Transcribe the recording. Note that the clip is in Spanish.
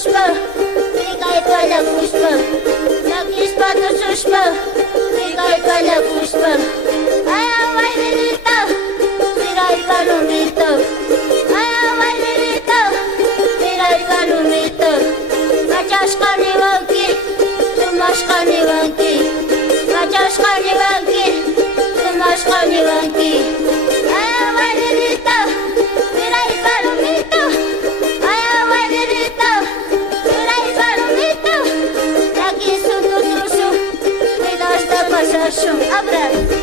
sushpa, Nikay pala pushpa, Nag-ispato sushpa, Nikay pala pushpa. Ay, nilita, Miray palumito. Ay, nilita, Miray palumito. Machashka niwanki, Tumashka niwanki. Machashka niwanki, Tumashka niwanki. Ay, nilita, Miray palumito. Ay, nilita, Miray palumito. Aquí su tu, me das de pasar su abra.